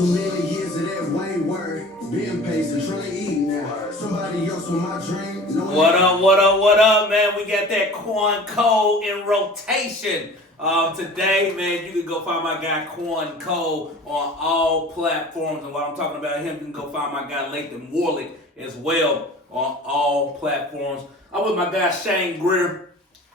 Too many years of that way work. Being patient, trying to eat now. Somebody else on my dream. What up, man? We got that Quan Cole in rotation. Today, man, you can go find my guy Quan Cole on all platforms. And while I'm talking about him, you can go find my guy Lathan Warlick as well on all platforms. I'm with my guy Shane Greer.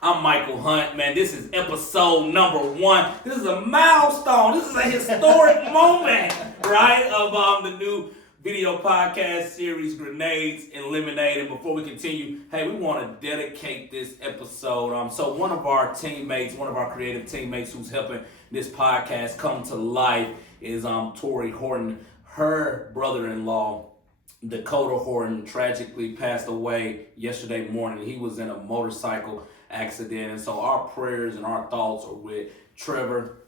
I'm Michael Hunt, man. This is episode number 1. This is a milestone. This is a historic moment, right, of the new video podcast series, Grenades and Lemonade. And before we continue, hey, we want to dedicate this episode. So one of our teammates, one of our creative teammates who's helping this podcast come to life is Tori Horton. Her brother-in-law, Dakota Horton, tragically passed away yesterday morning. He was in a motorcycle accident. And so our prayers and our thoughts are with Trevor,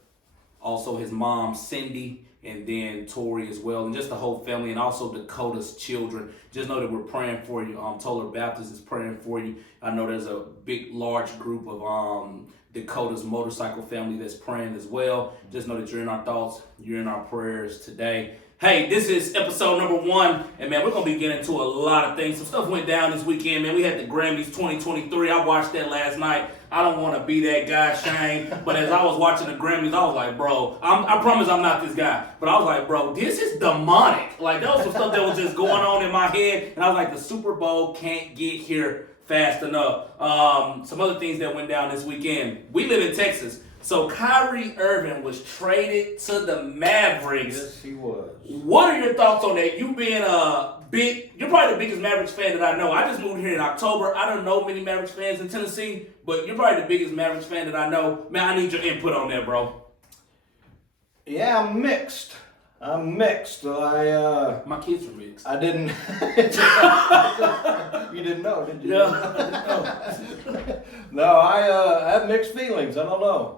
also his mom, Cindy, and then Tori as well, and just the whole family, and also Dakota's children. Just know that we're praying for you. Toller Baptist is praying for you. I know there's a big, large group of Dakota's motorcycle family that's praying as well. Just know that you're in our thoughts, you're in our prayers today. Hey, this is episode number 1, and man, we're going to be getting into a lot of things. Some stuff went down this weekend, man. We had the Grammys 2023. I watched that last night. I don't want to be that guy, Shane, but as I was watching the Grammys, I was like, bro, I promise I'm not this guy, but I was like, bro, this is demonic. Like, there was some stuff that was just going on in my head, and I was like, the Super Bowl can't get here fast enough. Some other things that went down this weekend. We live in Texas. So Kyrie Irving was traded to the Mavericks. Yes, he was. What are your thoughts on that? You being you're probably the biggest Mavericks fan that I know. I just moved here in October. I don't know many Mavericks fans in Tennessee, but you're probably the biggest Mavericks fan that I know. Man, I need your input on that, bro. Yeah, I'm mixed. My kids are mixed. I didn't. You didn't know, did you? Yeah. No, I have mixed feelings. I don't know.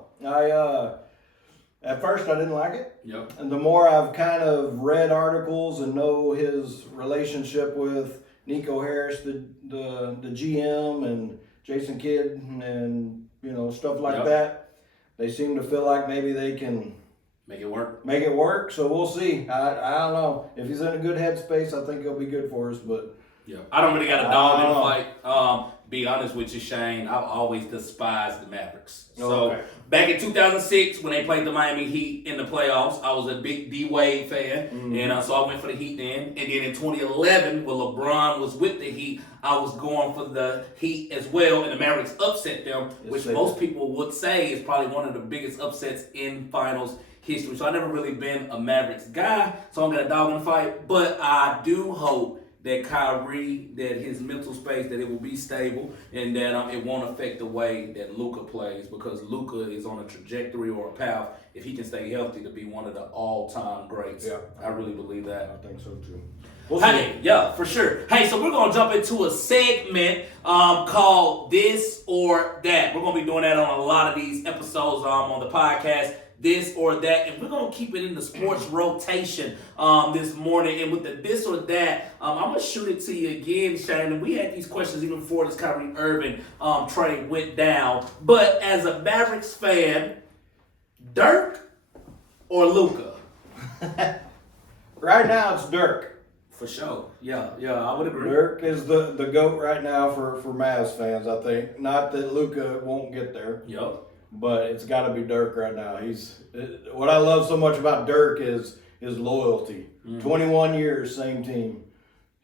At first I didn't like it. Yep. And the more I've kind of read articles and know his relationship with Nico Harris, the GM, and Jason Kidd, and stuff like that, they seem to feel like maybe they can make it work. So we'll see. I don't know. If he's in a good headspace, I think he'll be good for us. But yeah, I don't really got a dog in the fight. Be honest with you, Shane, I've always despised the Mavericks. So back in 2006, when they played the Miami Heat in the playoffs, I was a big D-Wade fan, and so I went for the Heat then. And then in 2011, when LeBron was with the Heat, I was going for the Heat as well, and the Mavericks upset them, which most people would say is probably one of the biggest upsets in finals history. So I've never really been a Mavericks guy, so I'm going to dog in the fight. But I do hope that Kyrie, that his mental space, that it will be stable, and that it won't affect the way that Luka plays, because Luka is on a trajectory or a path, if he can stay healthy, to be one of the all-time greats. Yeah, I really believe that. I think so too. Yeah, for sure. Hey, so we're going to jump into a segment called This or That. We're going to be doing that on a lot of these episodes on the podcast. This or that, and we're gonna keep it in the sports rotation this morning. And with the this or that, I'm gonna shoot it to you again, Shannon. We had these questions even before this Kyrie Irving trade went down. But as a Mavericks fan, Dirk or Luka? Right now, it's Dirk. For sure. Yeah, I would agree. Dirk is the GOAT right now for Mavs fans, I think. Not that Luka won't get there. Yep. But it's got to be Dirk right now. What I love so much about Dirk is his loyalty. 21 years, same team.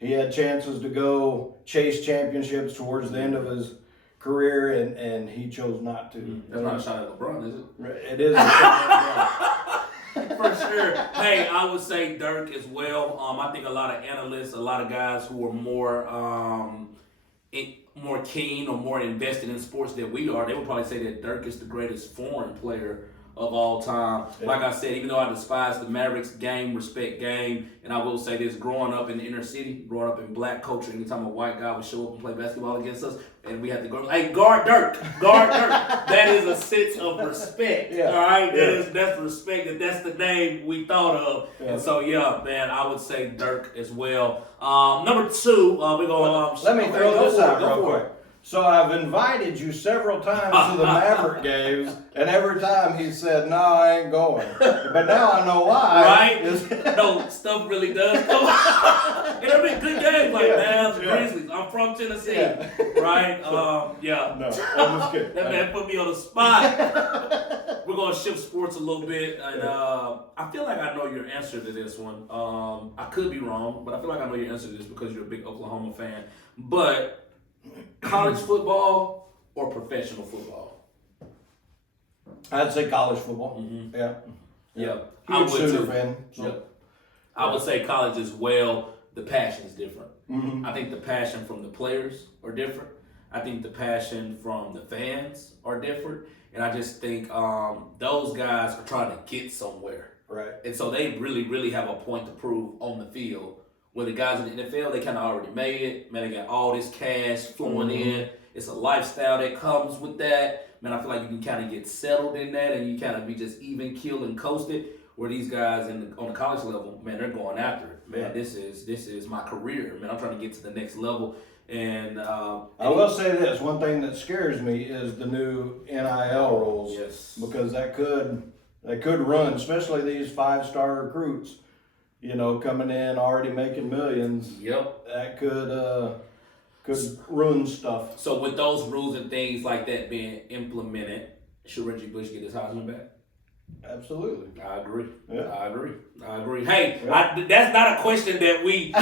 He had chances to go chase championships towards the end of his career, and he chose not to. That's not a shot at LeBron, is it? It is a shot at LeBron. For sure. Hey, I would say Dirk as well. I think a lot of analysts, a lot of guys who are more keen or more invested in sports than we are, they would probably say that Dirk is the greatest foreign player of all time. Yeah. Like I said, even though I despise the Mavericks respect game, and I will say this, growing up in the inner city, growing up in black culture, anytime a white guy would show up and play basketball against us, and we had to go, hey, guard Dirk. That is a sense of respect, all right? That's respect, that's the name we thought of. Yeah. And so, yeah, man, I would say Dirk as well. Number 2, we're going let me throw this out real quick. So I've invited you several times to the Maverick games, and every time he said, "No, I ain't going." But now I know why. Right? No, stuff really does come out. It'll be good games like Mavs, Grizzlies. I'm from Tennessee, right? Yeah. No, I'm just kidding. That man put me on the spot. We're gonna shift sports a little bit, and I feel like I know your answer to this one. I could be wrong, but I feel like I know your answer to this because you're a big Oklahoma fan. But college football or professional football? I'd say college football. Mm-hmm. Yeah. I would Sooner too. fan. So. Yep. I would say college as well. The passion is different. Mm-hmm. I think the passion from the players are different. I think the passion from the fans are different. And I just think those guys are trying to get somewhere. Right. And so they really, really have a point to prove on the field. Where the guys in the NFL, they kind of already made it. Man, they got all this cash flowing in. It's a lifestyle that comes with that. Man, I feel like you can kind of get settled in that and you kind of be just even keel and coasted. Where these guys on the college level, man, they're going after it. Man, this is my career. Man, I'm trying to get to the next level. And I will say this: one thing that scares me is the new NIL rules. Yes. Because they could run, especially these 5-star recruits. You know, coming in already making millions. Yep. That could ruin stuff. So with those rules and things like that being implemented, should Reggie Bush get his Heisman back? Absolutely. I agree. Yeah. I agree. Hey, that's not a question that we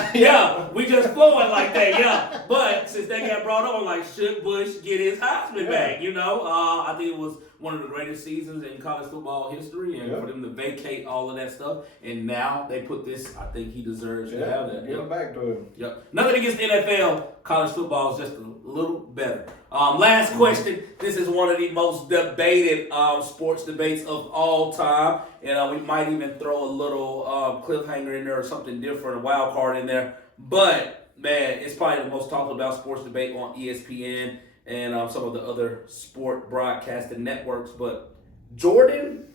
just flowing like that, yeah. But since that got brought up, I'm like, should Bush get his Heisman back? You know, I think it was one of the greatest seasons in college football history, and for them to vacate all of that stuff, and now they put this, I think he deserves to have that. Give it back to him. Yep. Nothing against the NFL. College football is just a little better. Last question. This is one of the most debated sports debates of all time. And we might even throw a little cliffhanger in there or something different, a wild card in there. But, man, it's probably the most talked about sports debate on ESPN and some of the other sport broadcasting networks. But Jordan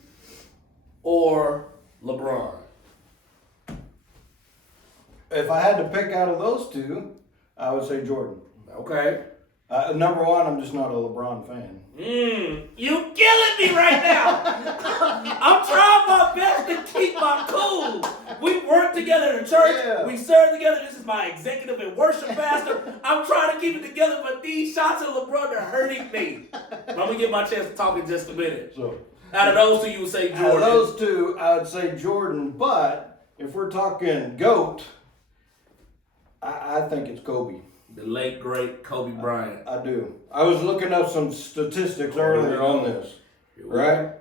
or LeBron? If I had to pick out of those two, I would say Jordan. Okay. Number one, I'm just not a LeBron fan. You killing me right now. I'm trying my best to keep my cool. We work together in the church. Yeah. We serve together. This is my executive and worship pastor. I'm trying to keep it together, but these shots at LeBron are hurting me. I'm going to get my chance to talk in just a minute. So, out of those two, you would say Jordan. Out of those two, I would say Jordan. But if we're talking GOAT, I think it's Kobe. The late, great Kobe Bryant. I do. I was looking up some statistics earlier on this, right?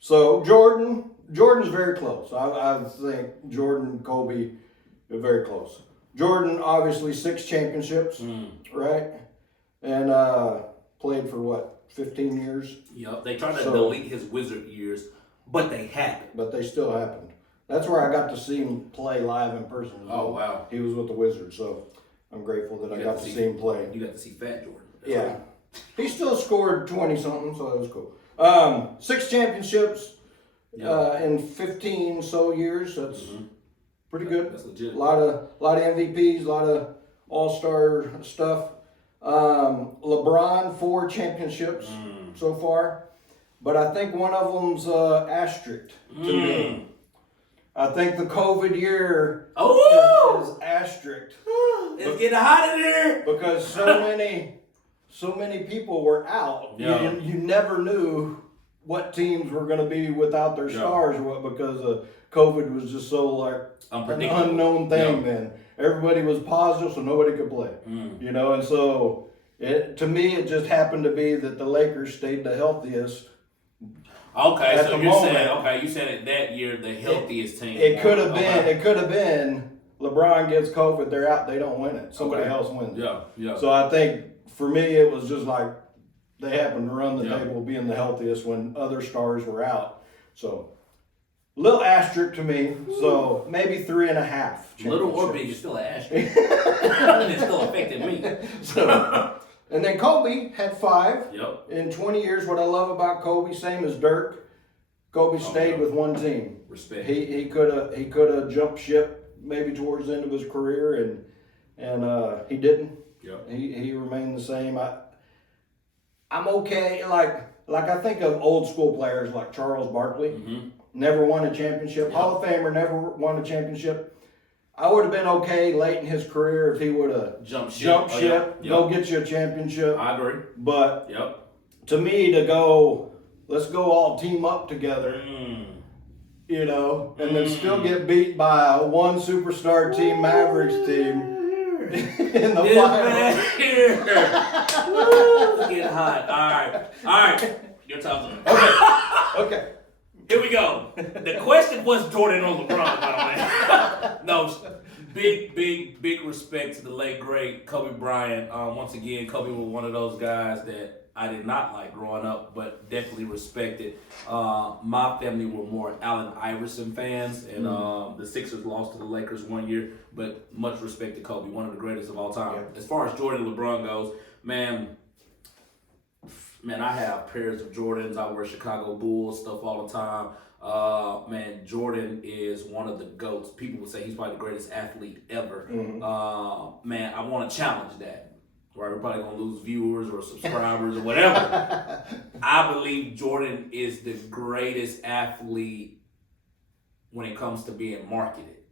So Jordan's very close. I think Jordan, Kobe are very close. Jordan, obviously 6 championships, right? And played for 15 years? Yep, they tried to delete his Wizard years, but they happened. But they still happened. That's where I got to see him play live in person. Oh, wow. He was with the Wizards, so I'm grateful that I got to see him play. You got to see Fat Jordan. Yeah. He still scored 20-something, so that was cool. 6 championships in 15 so years. That's pretty good. That's legit. A lot of MVPs, a lot of all-star stuff. LeBron, 4 championships so far. But I think one of them's asterisk to me. I think the COVID year is asterisk. It's getting hot in here. Because so many people were out. Yeah. You never knew what teams were going to be without their stars or what, because COVID was just so an unknown thing then. Everybody was positive, so nobody could play. You know, and so to me it just happened to be that the Lakers stayed the healthiest. Okay, so you said that year the healthiest team. It could have been LeBron gets COVID, they're out, they don't win it. Somebody else wins it. Yeah. So I think for me it was just like they happened to run the table being the healthiest when other stars were out. So little asterisk to me. So maybe 3.5. Little or big, it's still an asterisk. And it's still affecting me. So and then Kobe had 5 Yep. in 20 years. What I love about Kobe, same as Dirk, Kobe stayed with one team. Respect. He could have jumped ship maybe towards the end of his career, and he didn't. Yep. He remained the same. I'm okay. Like I think of old school players like Charles Barkley, never won a championship. Yep. Hall of Famer, never won a championship. I would have been okay late in his career if he would have Jumped ship, yeah. go get you a championship. I agree. But Yep. to me, to go, let's go all team up together, you know, and then still get beat by a one superstar team, Mavericks team. In the final. Here. Woo, it's getting hot. All right. Your time's up. Okay. Here we go. The question was Jordan or LeBron, by the way. No, big respect to the late great Kobe Bryant. Once again, Kobe was one of those guys that I did not like growing up, but definitely respected. My family were more Allen Iverson fans, and the Sixers lost to the Lakers one year, but much respect to Kobe, one of the greatest of all time. Yeah. As far as Jordan and LeBron goes, man, I have pairs of Jordans. I wear Chicago Bulls stuff all the time. Man, Jordan is one of the GOATs. People would say he's probably the greatest athlete ever. Man, I want to challenge that. Right, we're probably gonna lose viewers or subscribers or whatever. I believe Jordan is the greatest athlete when it comes to being marketed.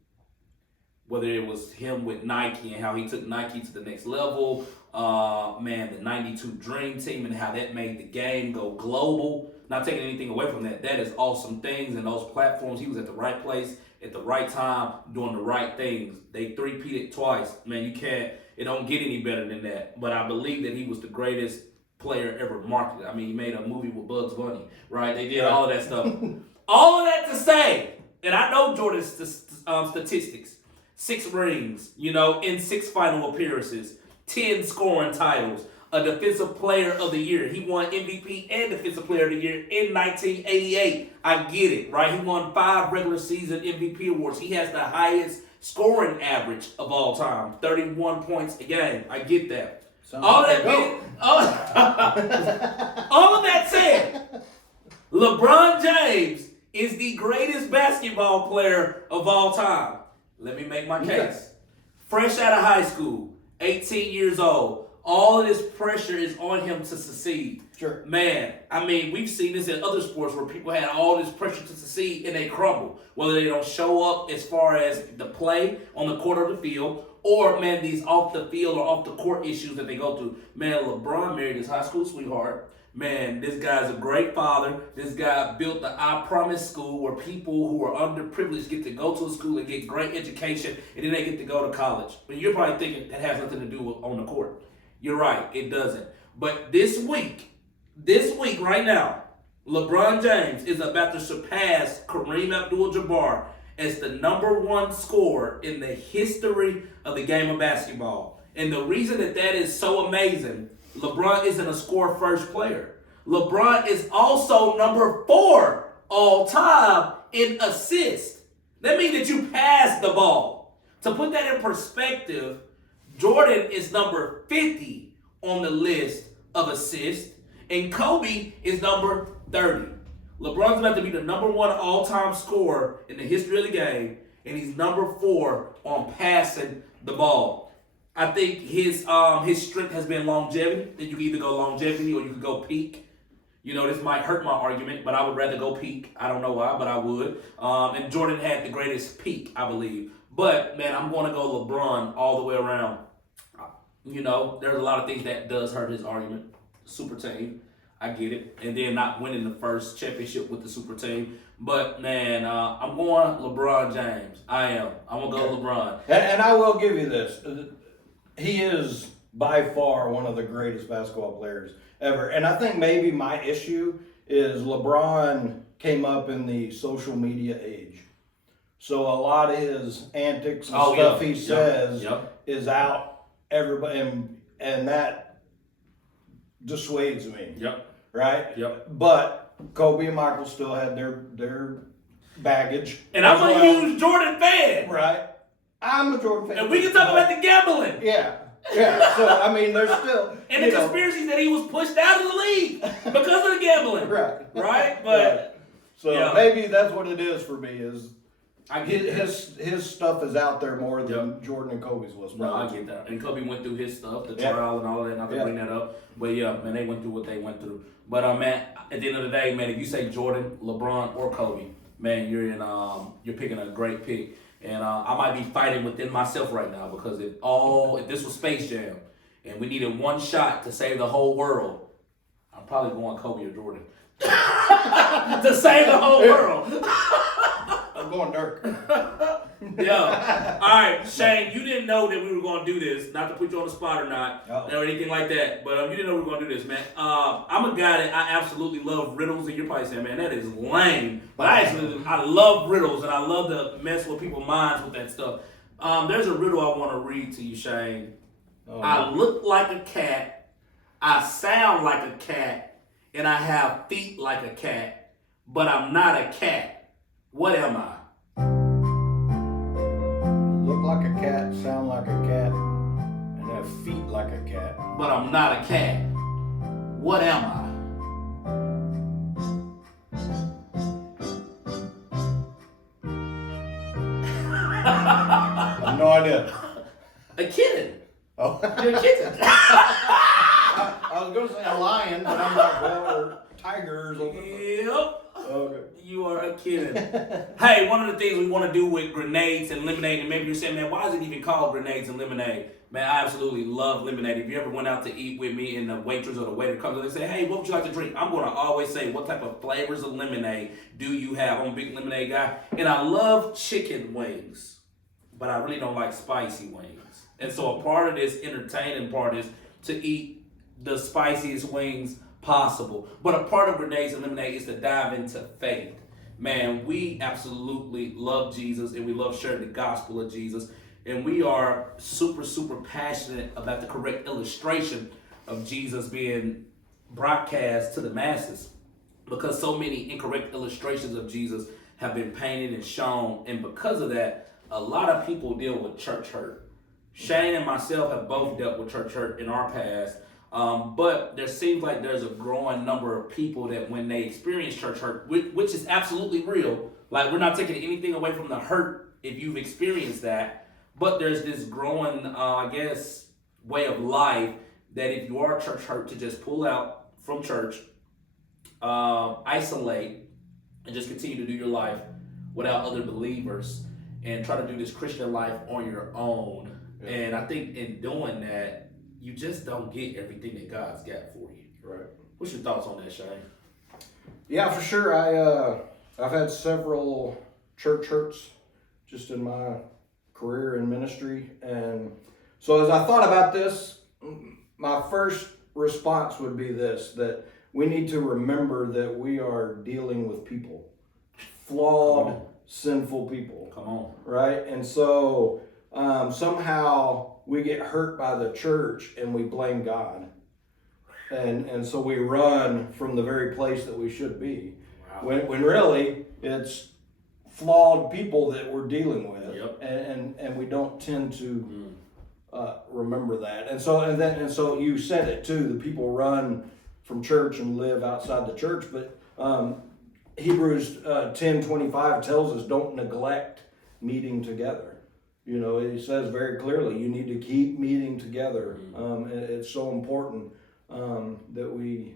Whether it was him with Nike and how he took Nike to the next level, man, the '92 Dream Team and how that made the game go global. Not taking anything away from that. That is awesome things, and those platforms. He was at the right place at the right time, doing the right things. They three-peated twice. Man, you can't. It don't get any better than that. But I believe that he was the greatest player ever marketed. I mean, he made a movie with Bugs Bunny, right? They did all of that stuff. All of that to say, and I know Jordan's statistics. 6 rings, in 6 final appearances, 10 scoring titles, a defensive player of the year. He won MVP and defensive player of the year in 1988. I get it, right? He won 5 regular season MVP awards. He has the highest scoring average of all time, 31 points a game. I get that. All of that said, LeBron James is the greatest basketball player of all time. Let me make my case. Fresh out of high school, 18 years old. All of this pressure is on him to succeed. Sure. Man, I mean, we've seen this in other sports where people had all this pressure to succeed and they crumble. Whether they don't show up as far as the play on the court or the field, or, man, these off the field or off the court issues that they go through. Man, LeBron married his high school sweetheart. Man, this guy's a great father. This guy built the I Promise school where people who are underprivileged get to go to a school and get great education, and then they get to go to college. But you're probably thinking that has nothing to do with on the court. You're right, it doesn't. But this week right now, LeBron James is about to surpass Kareem Abdul-Jabbar as the #1 scorer in the history of the game of basketball. And the reason that is so amazing, LeBron isn't a score-first player. LeBron is also #4 all time in assists. That means that you pass the ball. To put that in perspective, Jordan is number 50 on the list of assists, and Kobe is number 30. LeBron's about to be the #1 all-time scorer in the history of the game, and he's #4 on passing the ball. I think his strength has been longevity. That you can either go longevity or you can go peak. This might hurt my argument, but I would rather go peak. I don't know why, but I would. And Jordan had the greatest peak, I believe. But, man, I'm going to go LeBron all the way around. There's a lot of things that does hurt his argument. Super team, I get it. And then not winning the first championship with the super team. But, man, I'm going LeBron James. I am. I'm going to go LeBron. And I will give you this. He is by far one of the greatest basketball players ever. And I think maybe my issue is LeBron came up in the social media age. So a lot of his antics and stuff he says is out everybody, and that dissuades me. Right? But Kobe and Michael still had their baggage. And I'm a huge Jordan fan. Right. I'm a Jordan fan. And we can talk about the gambling. Yeah. So, I mean, there's still... And the conspiracies that he was pushed out of the league because of the gambling. Right. But... So maybe that's what it is for me is I get that. His stuff is out there more than Yep. Jordan and Kobe's was. No, I probably. get that. And Kobe went through his stuff, the Yeah. trial and all of that, not to Yeah. bring that up. But yeah, man, they went through what they went through. But man, at the end of the day, man, if you say Jordan, LeBron, or Kobe, man, you're picking a great pick. And I might be fighting within myself right now because if this was Space Jam and we needed one shot to save the whole world, I'm probably going Kobe or Jordan. To save the whole world. I'm going Dirk. Yeah. All right, Shane, you didn't know that we were going to do this. Not to put you on the spot or not, Uh-oh. or anything like that, but you didn't know we were going to do this, man. I'm a guy that I absolutely love riddles, and you're probably saying, man, that is lame. But I love riddles, and I love to mess with people's minds with that stuff. There's a riddle I want to read to you, Shane. Oh, I look like a cat, I sound like a cat, and I have feet like a cat, but I'm not a cat. What am I? Look like a cat, sound like a cat, and have feet like a cat. But I'm not a cat. What am I? I have no idea. A kitten. Oh. You're a kitten. I was going to say a lion, but I'm not going, or tiger or something. Yep. Okay. You are a kitten. Hey, one of the things we want to do with grenades and lemonade, and maybe you're saying, man, why is it even called grenades and lemonade? Man, I absolutely love lemonade. If you ever went out to eat with me and the waitress or the waiter comes up and say, hey, what would you like to drink? I'm going to always say, what type of flavors of lemonade do you have? I'm a big lemonade guy. And I love chicken wings, but I really don't like spicy wings. And so a part of this entertaining part is to eat the spiciest wings possible. But a part of grenades and lemonade is to dive into faith. Man, we absolutely love Jesus and we love sharing the gospel of Jesus. And we are super, super passionate about the correct illustration of Jesus being broadcast to the masses because so many incorrect illustrations of Jesus have been painted and shown. And because of that, a lot of people deal with church hurt. Shane and myself have both dealt with church hurt in our past. But there seems like there's a growing number of people that when they experience church hurt, which is absolutely real, like we're not taking anything away from the hurt if you've experienced that, but there's this growing, way of life that if you are church hurt to just pull out from church, isolate, and just continue to do your life without other believers and try to do this Christian life on your own. Yeah. And I think in doing that, you just don't get everything that God's got for you. Right. What's your thoughts on that, Shane? Yeah, for sure. I've had several church hurts just in my career in ministry. And so as I thought about this, my first response would be this, that we need to remember that we are dealing with people, flawed, sinful people. Come on. Right? And so somehow we get hurt by the church and we blame God. And so we run from the very place that we should be. Wow. When really it's flawed people that we're dealing with. Yep. And we don't tend to remember that. And so you said it too, the people run from church and live outside the church, but Hebrews 10:25 tells us don't neglect meeting together. You know, it says very clearly you need to keep meeting together. It's so important that we,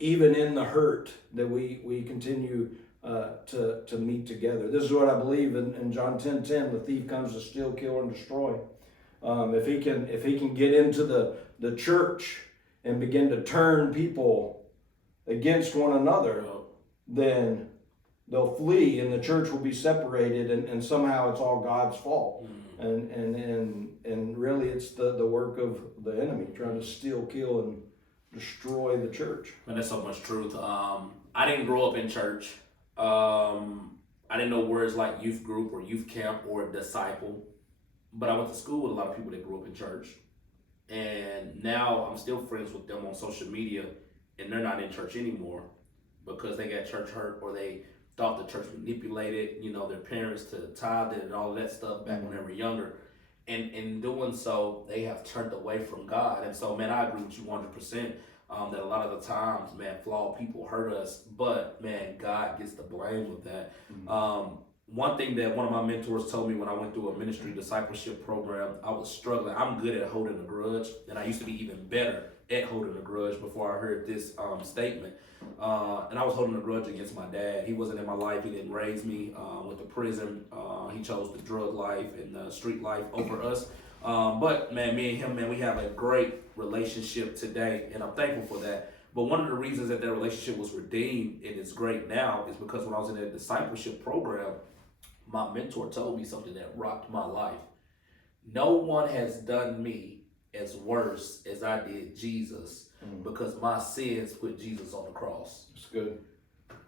even in the hurt, that we continue to meet together. This is what I believe in John 10:10. The thief comes to steal, kill, and destroy. If he can get into the church and begin to turn people against one another, then they'll flee and the church will be separated, and somehow it's all God's fault. And really it's the work of the enemy trying to steal, kill, and destroy the church. Man, that's so much truth. I didn't grow up in church. I didn't know words like youth group or youth camp or disciple, but I went to school with a lot of people that grew up in church. And now I'm still friends with them on social media, and they're not in church anymore because they got church hurt or they thought the church manipulated, their parents to tithe and all of that stuff back when they were younger. And in doing so, they have turned away from God. And so, man, I agree with you 100%. That a lot of the times, man, flawed people hurt us, but man, God gets the blame with that. one thing that one of my mentors told me when I went through a ministry discipleship program, I was struggling. I'm good at holding a grudge, and I used to be even better at holding a grudge before I heard this statement. And I was holding a grudge against my dad. He wasn't in my life. He didn't raise me. Went to prison. He chose the drug life and the street life over us. But man, me and him, man, we have a great relationship today, and I'm thankful for that. But one of the reasons that relationship was redeemed and is great now is because when I was in a discipleship program, my mentor told me something that rocked my life. No one has done me as worse as I did Jesus because my sins put Jesus on the cross. It's good.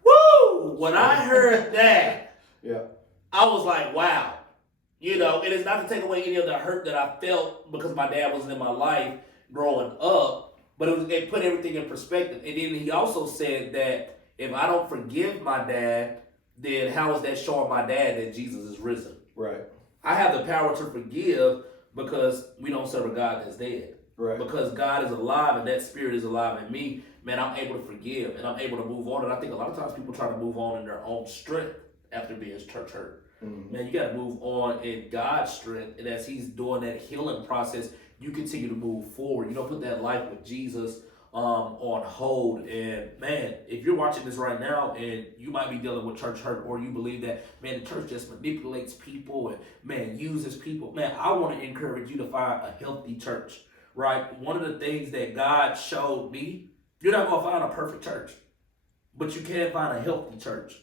Woo! When I heard that, Yeah. I was like, wow. You know, it is not to take away any of the hurt that I felt because my dad wasn't in my life growing up, but it put everything in perspective. And then he also said that if I don't forgive my dad, then how is that showing my dad that Jesus is risen? Right. I have the power to forgive because we don't serve a God that's dead. Right. Because God is alive and that spirit is alive in me, man, I'm able to forgive and I'm able to move on. And I think a lot of times people try to move on in their own strength after being church hurt. Mm-hmm. Man, you got to move on in God's strength. And as he's doing that healing process, you continue to move forward. You don't put that life with Jesus on hold. And man, if you're watching this right now and you might be dealing with church hurt, or you believe that, man, the church just manipulates people and, man, uses people, man, I want to encourage you to find a healthy church, right? One of the things that God showed me, you're not going to find a perfect church, but you can find a healthy church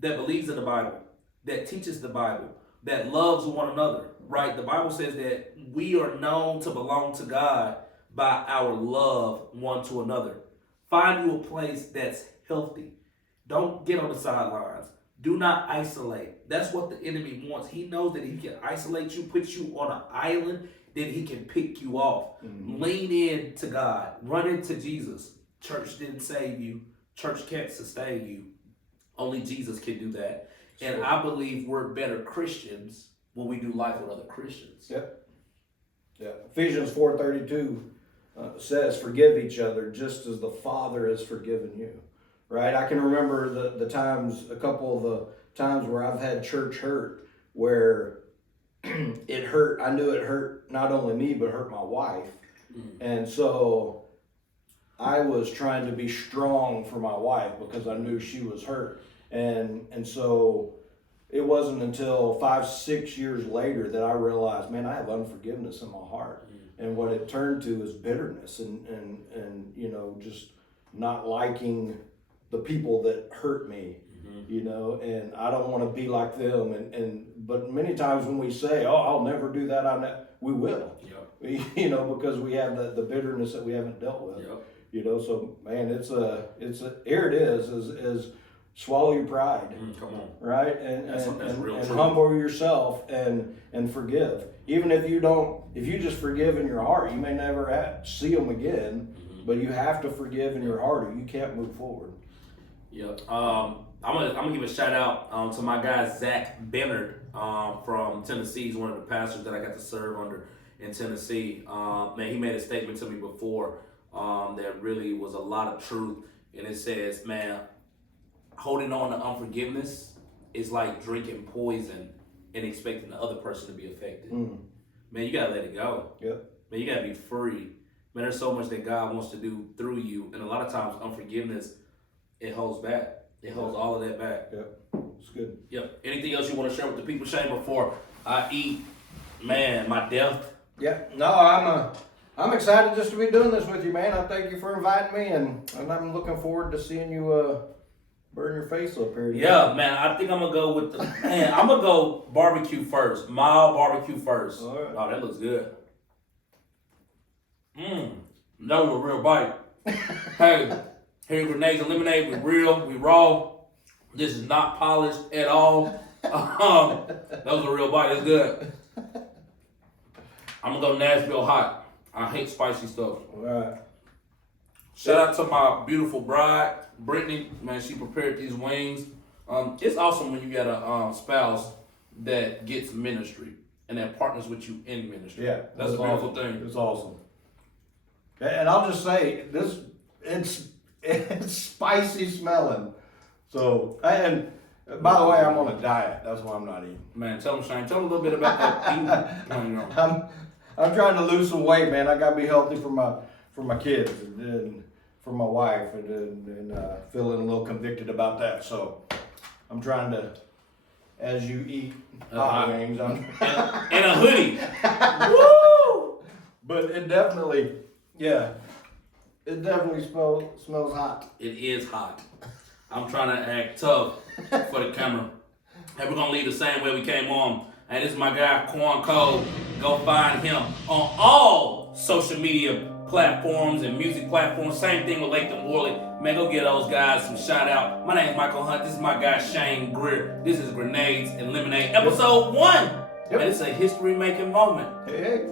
that believes in the Bible, that teaches the Bible, that loves one another, right? The Bible says that we are known to belong to God by our love one to another. Find you a place that's healthy. Don't get on the sidelines. Do not isolate. That's what the enemy wants. He knows that if he can isolate you, put you on an island, then he can pick you off. Mm-hmm. Lean in to God. Run into Jesus. Church didn't save you. Church can't sustain you. Only Jesus can do that. Sure. And I believe we're better Christians when we do life with other Christians. Yep. Yeah. Ephesians 4:32 says, forgive each other just as the Father has forgiven you. Right? I can remember the times, a couple of the times where I've had church hurt, where it hurt. I knew it hurt not only me, but hurt my wife. Mm-hmm. And so I was trying to be strong for my wife because I knew she was hurt. And so it wasn't until 5-6 years later that I realized, man, I have unforgiveness in my heart. And what it turned to is bitterness and you know, just not liking the people that hurt me, you know, and I don't want to be like them. But many times when we say, oh, I'll never do that, we will, you know, because we have the bitterness that we haven't dealt with, you know. So man, here it is swallow your pride, come on, right? And humble yourself and forgive. Even if you just forgive in your heart, you may never see them again, but you have to forgive in your heart or you can't move forward. Yep. I'm gonna give a shout out to my guy Zach Bennard from Tennessee. He's one of the pastors that I got to serve under in Tennessee. Man, he made a statement to me before that really was a lot of truth, and it says, man, holding on to unforgiveness is like drinking poison and expecting the other person to be affected. Man, you gotta let it go. Yep. Man, you gotta be free. Man, there's so much that God wants to do through you, and a lot of times unforgiveness, it holds back. It holds all of that back. Yep. It's good. Yep. Anything else you want to share with the people, Shane, before I eat, man, my death? Yeah. No, I'm excited just to be doing this with you, man. I thank you for inviting me, and I'm looking forward to seeing you burn your face up here. Yeah, man. I think I'm gonna go with I'm gonna go barbecue first. Mild barbecue first. All right. Oh, that looks good. That was a real bite. Hey, here grenades and lemonade. We real, we raw. This is not polished at all. That was a real bite. It's good. I'm gonna go Nashville hot. I hate spicy stuff. All right. Shout out to my beautiful bride, Brittany. Man, she prepared these wings. It's awesome when you got a spouse that gets ministry and that partners with you in ministry. Yeah, that's a beautiful thing. It's awesome. And I'll just say it's spicy smelling. So and By the way, I'm on a diet. That's why I'm not eating. Man, tell him, Shane. Tell him a little bit about that eating plan, you know. I'm trying to lose some weight, man. I gotta be healthy for my kids and for my wife, and feeling a little convicted about that. So I'm trying to, as you eat hot wings, I'm in a hoodie. Woo! But it definitely, yeah, it definitely smells hot. It is hot. I'm trying to act tough for the camera. And we're gonna leave the same way we came on. And this is my guy, Quan Cole. Go find him on all social media platforms and music platforms. Same thing with Latham Worley. Man, go get those guys some shout out. My name is Michael Hunt. This is my guy, Shane Greer. This is Grenades and Lemonade, episode 1. Yep. And it's a history-making moment. Hey.